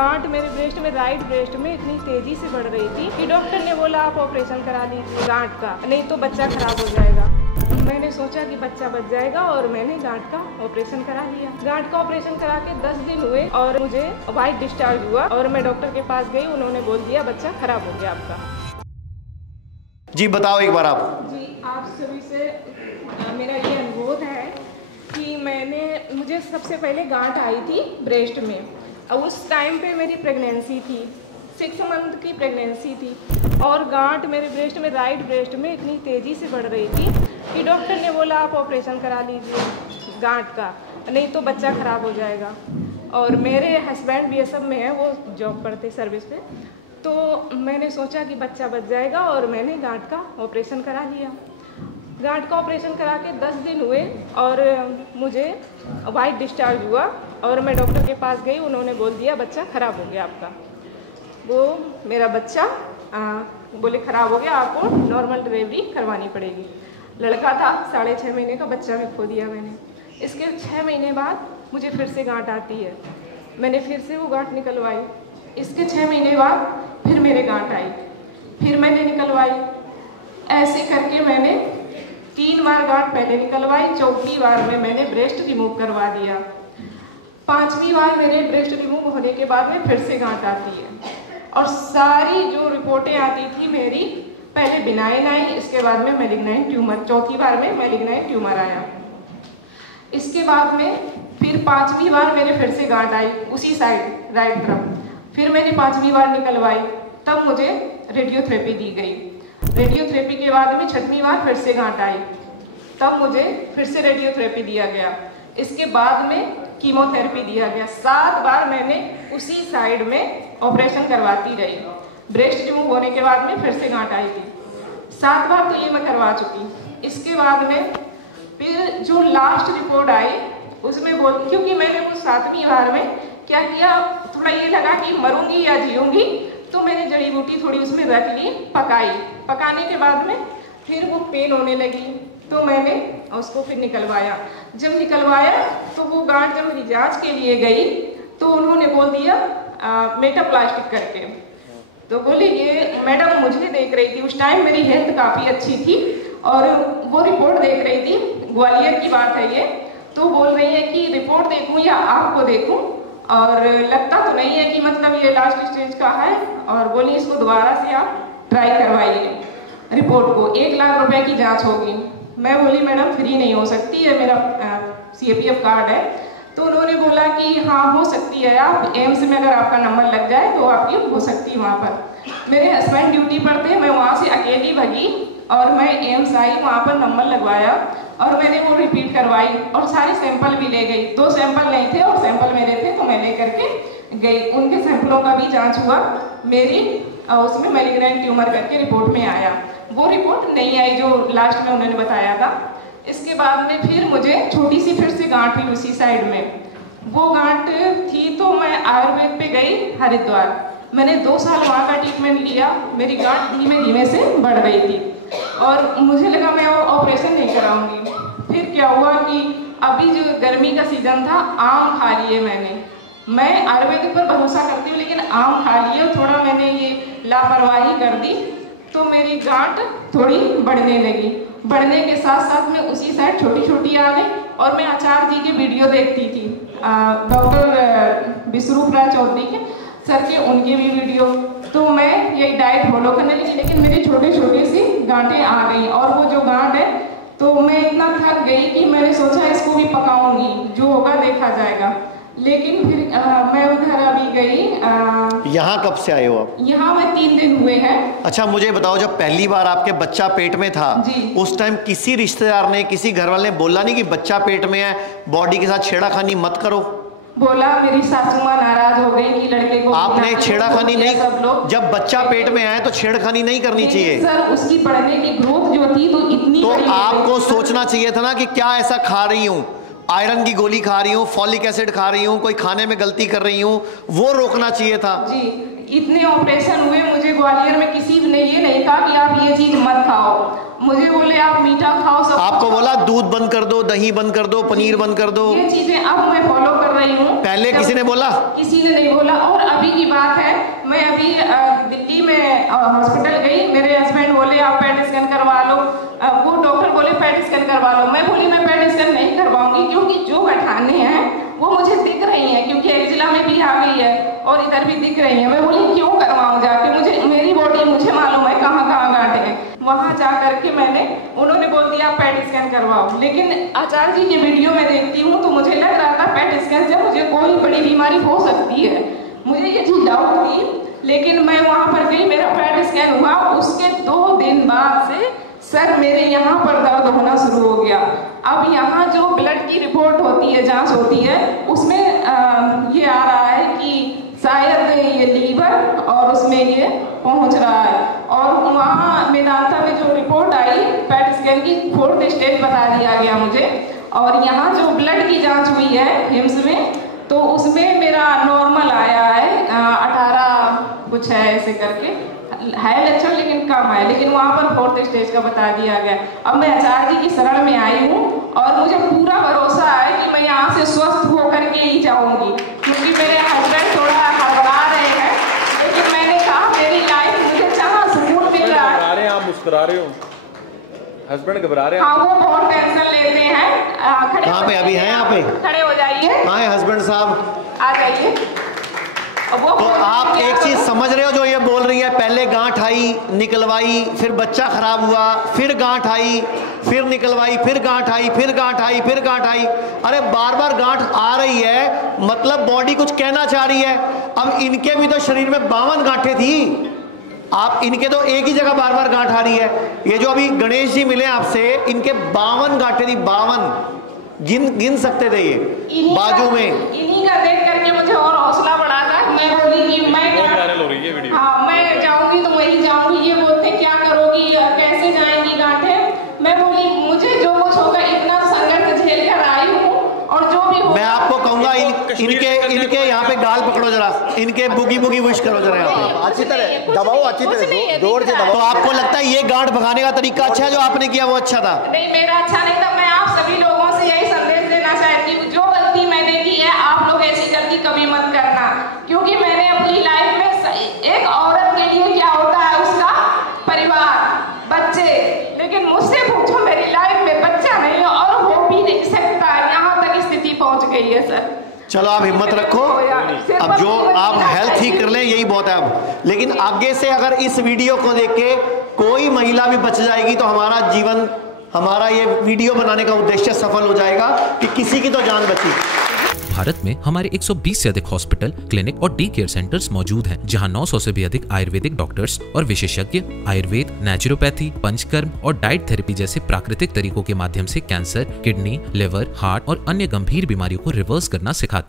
गांठ मेरे ब्रेस्ट में, राइट ब्रेस्ट में इतनी तेजी से बढ़ रही थी कि डॉक्टर ने बोला आप ऑपरेशन करा लीजिए गांठ का, नहीं तो बच्चा खराब हो जाएगा। मैंने सोचा कि बच्चा बच जाएगा और मैंने गांठ का ऑपरेशन करा लिया। गांठ का ऑपरेशन करा के 10 दिन हुए और मुझे वाइट डिस्चार्ज हुआ और मैं डॉक्टर के पास गई, उन्होंने बोल दिया बच्चा खराब हो गया आपका। जी बताओ एक बार आप। जी आप सभी से मेरा ये अनुरोध है कि मुझे सबसे पहले गांठ आई थी ब्रेस्ट में, और उस टाइम पे मेरी प्रेगनेंसी थी, 6 मंथ की प्रेगनेंसी थी, और गांठ मेरे ब्रेस्ट में, राइट ब्रेस्ट में इतनी तेज़ी से बढ़ रही थी कि डॉक्टर ने बोला आप ऑपरेशन करा लीजिए गांठ का, नहीं तो बच्चा ख़राब हो जाएगा। और मेरे हस्बैंड बीएसएफ में है, वो जॉब करते सर्विस पे, तो मैंने सोचा कि बच्चा बच जाएगा और मैंने गांठ का ऑपरेशन करा लिया। गांठ का ऑपरेशन करा के 10 दिन हुए और मुझे वाइट डिस्चार्ज हुआ और मैं डॉक्टर के पास गई, उन्होंने बोल दिया बच्चा ख़राब हो गया आपका। वो मेरा बच्चा बोले ख़राब हो गया, आपको नॉर्मल डिलीवरी करवानी पड़ेगी। लड़का था, 6.5 महीने का बच्चा भी खो दिया मैंने। इसके 6 महीने बाद मुझे फिर से गांठ आती है, मैंने फिर से वो गांठ निकलवाई। इसके 6 महीने बाद फिर मेरे गांठ आई, फिर मैंने निकलवाई। ऐसे करके मैंने 3 बार गांठ पहले निकलवाई, चौथी बार में मैंने ब्रेस्ट रिमूव करवा दिया। 5वीं बार मेरे ब्रेस्ट रिमूव होने के बाद में फिर से गांठ आती है और सारी जो रिपोर्टें आती थी मेरी, पहले बिनाइन आई, इसके बाद में मैलिग्नाइन ट्यूमर, चौथी बार में मैलिग्नाइन ट्यूमर आया। इसके बाद में फिर 5वीं बार मेरे फिर से गांठ आई उसी साइड राइट तरफ, फिर मैंने 5वीं बार निकलवाई, तब मुझे रेडियोथेरेपी दी गई। रेडियोथेरेपी के बाद में 6वीं बार फिर से गांठ आई, तब मुझे फिर से रेडियोथेरेपी दिया गया। इसके बाद में कीमोथेरेपी दिया गया। 7 बार मैंने उसी साइड में ऑपरेशन करवाती रही। ब्रेस्ट रिमूव होने के बाद में फिर से गांठ आई थी, 7 बार तो ये मैं करवा चुकी। इसके बाद में फिर जो लास्ट रिपोर्ट आई उसमें क्योंकि मैंने वो 7वीं बार में क्या किया, थोड़ा ये लगा कि मरूंगी या जीऊंगी, तो मैंने जड़ी बूटी थोड़ी उसमें रख ली, पकाई। पकाने के बाद में फिर वो पेन होने लगी, तो मैंने उसको फिर निकलवाया। जब निकलवाया तो वो गांठ जब मेरी जांच के लिए गई तो उन्होंने बोल दिया मेटाप्लास्टिक करके। तो बोली ये मैडम मुझे देख रही थी, उस टाइम मेरी हेल्थ काफ़ी अच्छी थी और वो रिपोर्ट देख रही थी, ग्वालियर की बात है ये, तो बोल रही है कि रिपोर्ट देखूं या आपको देखूं, और लगता तो नहीं है कि मतलब ये लास्ट स्टेज का है, और बोली इसको दोबारा से आप ट्राई करवाइए रिपोर्ट को, 1 लाख रुपए की जांच होगी। मैं बोली मैडम फ्री नहीं हो सकती है, मेरा CAPF कार्ड है। तो उन्होंने बोला कि हाँ हो सकती है, आप एम्स में अगर आपका नंबर लग जाए तो आपकी हो सकती है वहाँ पर। मेरे हस्बैंड ड्यूटी पर थे, मैं वहाँ से अकेली भगी और मैं एम्स आई, वहाँ पर नंबर लगवाया और मैंने वो रिपीट करवाई और सारे सैंपल भी ले गई। 2 सैंपल नहीं थे और सैंपल मेरे थे, तो मैं ले करके गई। उनके सैंपलों का भी जांच हुआ, मेरी उसमें मैलिग्नाइन ट्यूमर करके रिपोर्ट में आया। वो रिपोर्ट नहीं आई जो लास्ट में उन्होंने बताया था। इसके बाद में फिर मुझे छोटी सी फिर से गांठ हुई उसी साइड में। वो गांठ थी तो मैं आयुर्वेद पे गई हरिद्वार, मैंने 2 साल वहाँ का ट्रीटमेंट लिया। मेरी गांठ धीमे धीमे से बढ़ रही थी और मुझे लगा मैं वो ऑपरेशन नहीं कराऊंगी। फिर क्या हुआ कि अभी जो गर्मी का सीजन था, आम खा लिए मैंने। मैं आयुर्वेदिक पर भरोसा करती हूँ लेकिन आम खा लिए और थोड़ा मैंने ये लापरवाही कर दी, तो मेरी गांठ थोड़ी बढ़ने लगी। बढ़ने के साथ साथ में उसी साइड छोटी छोटी आ गई और मैं आचार्य जी के वीडियो देखती थी, डॉक्टर विश्वरूप राय चौधरी के सर के, उनके भी वीडियो, तो मैं यही डाइट फॉलो करने लगी। लेकिन मेरी छोटी छोटी सी गांठें आ गई और वो जो गांठ है तो मैं इतना थक गई कि मैंने सोचा इसको भी पकाऊंगी, जो होगा देखा जाएगा। लेकिन फिर मैं उधर अभी गई। यहाँ कब से आए हो आप? यहाँ मैं 3 दिन हुए हैं। अच्छा मुझे बताओ, जब पहली बार आपके बच्चा पेट में था उस टाइम किसी रिश्तेदार ने, किसी घर वाले ने बोला नहीं कि बच्चा पेट में है, बॉडी के साथ छेड़ाखानी मत करो? बोला, मेरी सासू माँ नाराज हो गई कि लड़के को आपने छेड़ाखानी नहीं, सब लोग जब बच्चा पेट में आए तो छेड़खानी नहीं करनी चाहिए सर। उसकी बढ़ने की ग्रोथ जो थी तो इतनी, तो आपको सोचना चाहिए था ना कि क्या ऐसा खा रही हूँ, आयरन की गोली खा रही हूँ, फॉलिक एसिड खा रही हूँ, कोई खाने में गलती कर रही हूँ, वो रोकना चाहिए था। जी इतने ऑपरेशन हुए, मुझे ग्वालियर में किसी ने ये नहीं कहा कि आप ये चीज मत खाओ। मुझे बोले आप मीठा खाओ, सब आपको बोला दूध बंद कर दो, दही बंद कर दो, पनीर बंद कर दो। ये चीजें अब मैं फॉलो कर रही हूँ। पहले किसी ने बोला? किसी ने नहीं बोला। और अभी की बात है, मैं अभी दिल्ली में हॉस्पिटल गई, मेरे हस्बैंड बोले आप पैट स्कैन करवा लो। वो डॉक्टर बोले पैट स्कैन करवा लो। मैं बोली मैं पैट स्कैन नहीं करवाऊंगी, क्योंकि जो गठाने हैं वो मुझे दिख रही हैं, क्योंकि एक्जिला में भी आ गई है और इधर भी दिख रही है। मैं बोली क्यों करवाऊं जाके, मुझे मेरी बॉडी मुझे मालूम है कहाँ कहाँ गांठ है। वहाँ जा करके उन्होंने बोल दिया पैट स्कैन करवाओ। लेकिन आचार्य जी की वीडियो में देखती हूँ तो मुझे लग रहा था पैट स्कैन से मुझे कोई बड़ी बीमारी हो सकती है, मुझे ये चीज डाउट थी। लेकिन मैं वहाँ पर गई, मेरा पैट स्कैन हुआ, उसके 2 दिन बाद से सर मेरे यहाँ पर दर्द होना शुरू हो गया। अब यहाँ जो ब्लड की रिपोर्ट होती है, जांच होती है, उसमें ये आ रहा है कि शायद ये लीवर और उसमें ये पहुँच रहा है। और वहाँ मेदांता में जो रिपोर्ट आई पैट स्कैन की 4th स्टेज बता दिया गया मुझे। और यहाँ जो ब्लड की जांच हुई है हिम्स में, तो उसमें मेरा नॉर्मल आया है 18 कुछ है ऐसे करके है लक्षण, लेकिन कम है। लेकिन वहाँ पर 4th स्टेज का बता दिया गया। अब मैं आचार्य जी की शरण में आई हूँ और मुझे पूरा भरोसा है कि मैं यहाँ से स्वस्थ होकर के ही जाऊँगी, क्योंकि मेरे हस्बैंड थोड़ा हड़बड़ा रहे हैं। लेकिन मैंने कहा मेरी लाइफ मुझे जहाँ सुकून मिल रहा है। आप मुस्कुरा रहे हो, हस्बैंड घबरा रहे हैं? हाँ, वो बहुत टेंशन लेते हैं। कहाँ पे अभी हैं? यहाँ पे खड़े हो जाइए। हाँ हस्बैंड साहब आ जाइए। तो आप एक चीज समझ रहे हो जो ये बोल रही है, पहले गांठ आई, निकलवाई, फिर बच्चा खराब हुआ, फिर गांठ आई, फिर निकलवाई, फिर गांठ आई, फिर गांठ आई, फिर गांठ आई। अरे बार बार गांठ आ रही है, मतलब बॉडी कुछ कहना चाह रही है। अब इनके भी तो शरीर में 52 गांठें थी, आप इनके तो एक ही जगह बार बार गांठ आ रही है। ये जो अभी गणेश जी मिले आपसे, इनके 52 गांठें थी, 52 गिन सकते थे ये बाजू में। इन्हीं का देख करके मुझे और हौसला बढ़ा था। मैं बोली कि मैं हाँ मैं जाऊंगी तो वही जाऊंगी। ये बोलते क्या करोगी, कैसे जाएंगी गांठें। मैं बोली मुझे जो कुछ होगा, इतना संघर्ष झेल कर आई हूँ और जो भी होगा। मैं आपको कहूंगा इनके यहाँ पे गाल पकड़ो जरा, इनके बुगी बुगी विश करो जरा यहाँ पे, अच्छी तरह दबाओ, अच्छी तरह जोर से दबाओ। तो आपको लगता है ये गांठ भगाने का तरीका अच्छा है, जो आपने किया वो अच्छा था? नहीं, मेरा अच्छा नहीं था। मैं आप सभी लोगों से यही संदेश देना चाहती हूँ, जो गलती मैंने की है आप लोग ऐसी गलती कभी मत करना। क्योंकि मैंने अपनी लाइफ में एक औरत के लिए क्या होता है, उसका परिवार, बच्चे, लेकिन मुझसे पूछो मेरी लाइफ में बच्चा नहीं और हो भी नहीं सकता। यहाँ तक स्थिति पहुँच गई है सर। चलो आप हिम्मत रखो, अब जो आप हेल्थ ठीक कर लें यही बहुत है अब। लेकिन आगे से अगर इस वीडियो को देख के कोई महिला भी बच जाएगी तो हमारा जीवन, हमारा ये वीडियो बनाने का उद्देश्य सफल हो जाएगा कि किसी की तो जान बची। भारत में हमारे 120 से अधिक हॉस्पिटल, क्लिनिक और डी केयर सेंटर्स मौजूद हैं, जहां 900 से भी अधिक आयुर्वेदिक डॉक्टर्स और विशेषज्ञ आयुर्वेद, नेचुरोपैथी, पंचकर्म और डाइट थेरेपी जैसे प्राकृतिक तरीकों के माध्यम से कैंसर, किडनी, लिवर, हार्ट और अन्य गंभीर बीमारियों को रिवर्स करना सिखाते हैं।